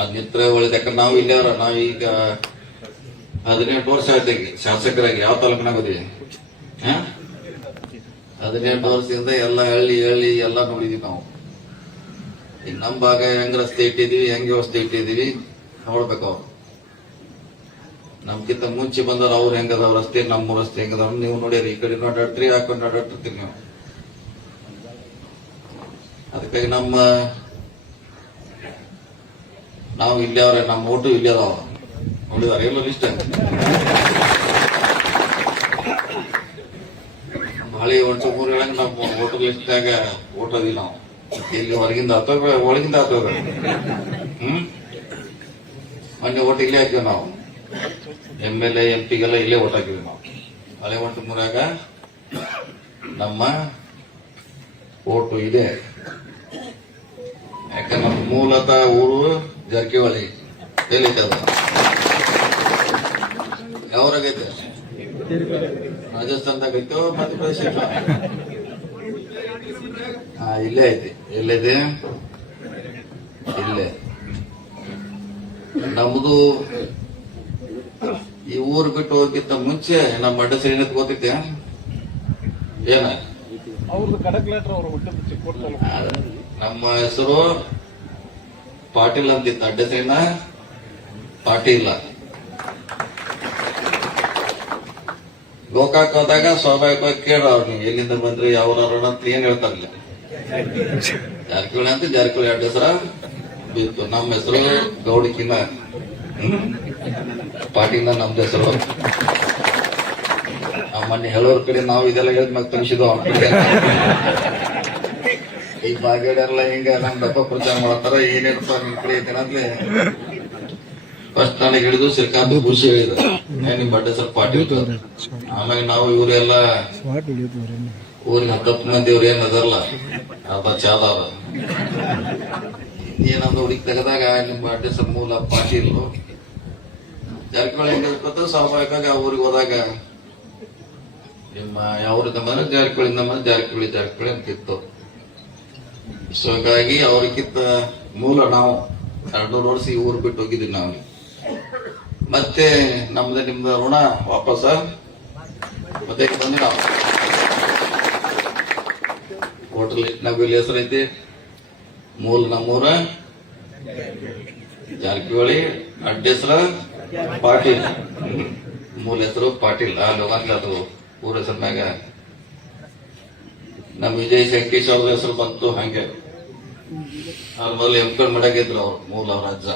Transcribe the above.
ಅದ್ ನಿತ್ರ ಒಳ್ಳೇದು. ಯಾಕಂದ್ರೆ ನಾವು ಇಲ್ಲೇ ನಾವೀಗ 18 ವರ್ಷ ಆಯ್ತು ಈಗ ಶಾಸಕರಾಗಿ. ಯಾವ ತಾಲೂಕಿನಾಗ ಹೋದಿವಿ? 18 ವರ್ಷದಿಂದ ಎಲ್ಲ ಹಳ್ಳಿ ಎಲ್ಲ ನೋಡಿದೀವಿ ನಾವು. ಈಗ ನಮ್ಮ ಭಾಗ ಹೆಂಗ್ ರಸ್ತೆ ಇಟ್ಟಿದೀವಿ, ಹೆಂಗ್ ವ್ಯವಸ್ಥೆ ಇಟ್ಟಿದೀವಿ ನೋಡ್ಬೇಕು. ಅವ್ರು ನಮ್ಗಿಂತ ಮುಂಚೆ ಬಂದವ್ರು ಅವ್ರು ಹೆಂಗದಾವ್ ರಸ್ತೆ, ನಮ್ಮ ರಸ್ತೆ ಹೆಂಗದಾವ್ ನೀವು ನೋಡ್ಯಾರ. ಈ ಕಡೆ ಅಡ್ಡಾಡ್ತೀರಿ, ಆ ಕಡೆ ಅಡ್ಡಾಡ್ತಿರ್ತೀರಿ ನೀವು. ಅದಕ್ಕಾಗಿ ನಾವು ಇಲ್ಲೇ ಅವ್ರೆ, ನಮ್ಮ ಓಟು ಇಲ್ಲೇ ಅದಾವ ನೋಡಿದಾರ ಎಲ್ಲ ಇಷ್ಟ. ಹಳಿ ಒಂಟು ಮೂರು ಹೇಳಂಗ ನಮ್ಮ ಓಟರ್ ಲಿಸ್ಟ್ನಾಗ ಓಟೋದಿಲ್ಲ ನಾವು. ಇಲ್ಲಿ ಹೊರಗಿಂದ ಆತೋಗ ಒಳಗಿಂದ ಆತೋಗ. ಮೊನ್ನೆ ಓಟ್ ಇಲ್ಲೇ ಹಾಕಿವ್ ನಾವು. MLA MP ಗೆಲ್ಲ ಇಲ್ಲೇ ಓಟ್ ಹಾಕಿದ್ವಿ ನಾವು. ಹಳೆ ಒಂಟು ಮೂರಾಗ ನಮ್ಮ ಓಟು ಇದೆ. ಯಾಕಂದ್ರೆ ನಮ್ಮ ಮೂಲತಃ ಊರು ಜಾರಕಿಹೊಳಿ. ಎಲ್ಲಿದೆ ಅದು? ಯಾವ್ರಾಗೈತೆ? ರಾಜಸ್ಥಾನದಾಗ ಐತೋ ಮಧ್ಯಪ್ರದೇಶ? ಇಲ್ಲೇ ಐತಿ. ಎಲ್ಲಿದೆ? ಇಲ್ಲೇ. ನಮ್ದು ಈ ಊರು ಬಿಟ್ಟು ಹೋಗಿಂತ ಮುಂಚೆ ನಮ್ಮ ಅಡ್ಡ ಸರಿ ಗೊತ್ತಿತ್ತೆ ಏನ? ನಮ್ಮ ಹೆಸರು ಪಾಟೀಲ್ ಅಂತಿತ್ತು. ಅಡ್ಡ ಸರಿನ ಪಾಟೀಲ. ಗೋಕಾಕ್ ಹೋದಾಗ ಸ್ವಾಭಾವಿಕವಾಗಿ ಕೇಳೋರು ನೀವು ಎಲ್ಲಿಂದ ಬಂದ್ರಿ, ಯಾವ್ರವ್ರ ಅಂತ ಏನ್ ಹೇಳ್ತಾರಿಲ್ಲ. ಜಾರಕಿಹೊಳಿ ಅಂತ ಜಾರಕಿಹೊಳಿ ಅಡ್ಡ ಹೆಸರ ಬಿತ್ತು. ನಮ್ಮ ಹೆಸರು ಗೌಡಿಕಿನ ಪಾಟೀಲ ನಮ್ದು ಹೆಸರು. ಮೊನ್ನೆ ಹೇಳೋರ್ ಕಡೆ ನಾವು ಇದೆಲ್ಲ ಹೇಳಿದ್ ಮ್ಯಾಗ ತನಿಸಿದ್ವು. ಈ ಬಾಗೇಡೆಲ್ಲ ಹಿಂಗ ನಮ್ ದಪ್ಪ ಪ್ರಚಾರ ಮಾಡ್ತಾರ. ಏನೇನಪ್ಪ ನಿಮ್ ಕಡೆ ಐತೇನಂದ್ಲೆ ಫಸ್ಟ್ ನನಗೆ ಹಿಡಿದು ಶ್ರೀಕಾಂತ್ ಖುಷಿ ಹೇಳಿದ್ರು, ನಿಮ್ ಬಡ್ಡೆ ಸ್ವಲ್ಪ ಪಾಟೀಲ್. ಆಮ್ಯಾಗ ನಾವು ಇವರೆಲ್ಲ ಊರಿಗೆ 10 ಮಂದಿ ಇವ್ರು ಏನ್ ಅದರಲ್ಲ ಅರ್ಧ ಚಾದಾವ ಏನಂದು ಹುಡುಕಿ ತೆಗೆದಾಗ ನಿಮ್ ಬಡ್ಡೆ ಸ್ವಲ್ಪ ಮೂಲ ಪಾಟೀಲ್. ಜಾರಕಿಹೊಳಿ ಹೆಂಗಿರ್ತ ಸ್ವಾಭಾವಿಕವಾಗಿ ಆ ಊರಿಗೆ ಹೋದಾಗ ನಿಮ್ಮ ಯಾವ್ರಿಂದ ಬಂದ್ರೆ ಜಾರಕಿಹೊಳಿಯಿಂದ ಬಂದ್ರೆ ಜಾರಕಿಹೊಳಿ ಅಂತಿತ್ತು. ಸೊ ಹಾಗಾಗಿ ಅವ್ರಿಗಿಂತ ಮೂಲ ನಾವು 200 ವರ್ಷ ಈ ಊರು ಬಿಟ್ಟು ಹೋಗಿದ್ವಿ ನಾವು. ಮತ್ತೆ ನಮ್ದು ನಿಮ್ದು ಋಣ ವಾಪಸ್ ಮತ್ತೆ ಬಂದ್ವಿ ನಾವು. ಹೋಟೆಲ್ ಲಿಸ್ಟ್ನಾಗ ಇಲ್ಲಿ ಹೆಸರು ಐತಿ. ಮೂಲ ನಮ್ಮೂರ ಜಾರಕಿಹೊಳಿ, ಅಡ್ಡ ಹೆಸರು ಪಾಟೀಲ್. ಮೂಲ ಹೆಸರು ಪಾಟೀಲ್. ಲೋಕಾಂತ ಅದು ಊರ ಹೆಸರಿನಾಗ ನಮ್ಮ ವಿಜಯ್ ಶಂಕೇಶ್ ಅವ್ರ ಹೆಸರು ಬಂತು. ಹಂಗೆ ಅವ್ರ ಮೊದಲು ಎಂಕಡ್ ಮಾಡಾಗಿದ್ರು ಅವ್ರು ಮೂಲ ಅವ್ರ ಅಜ್ಜ.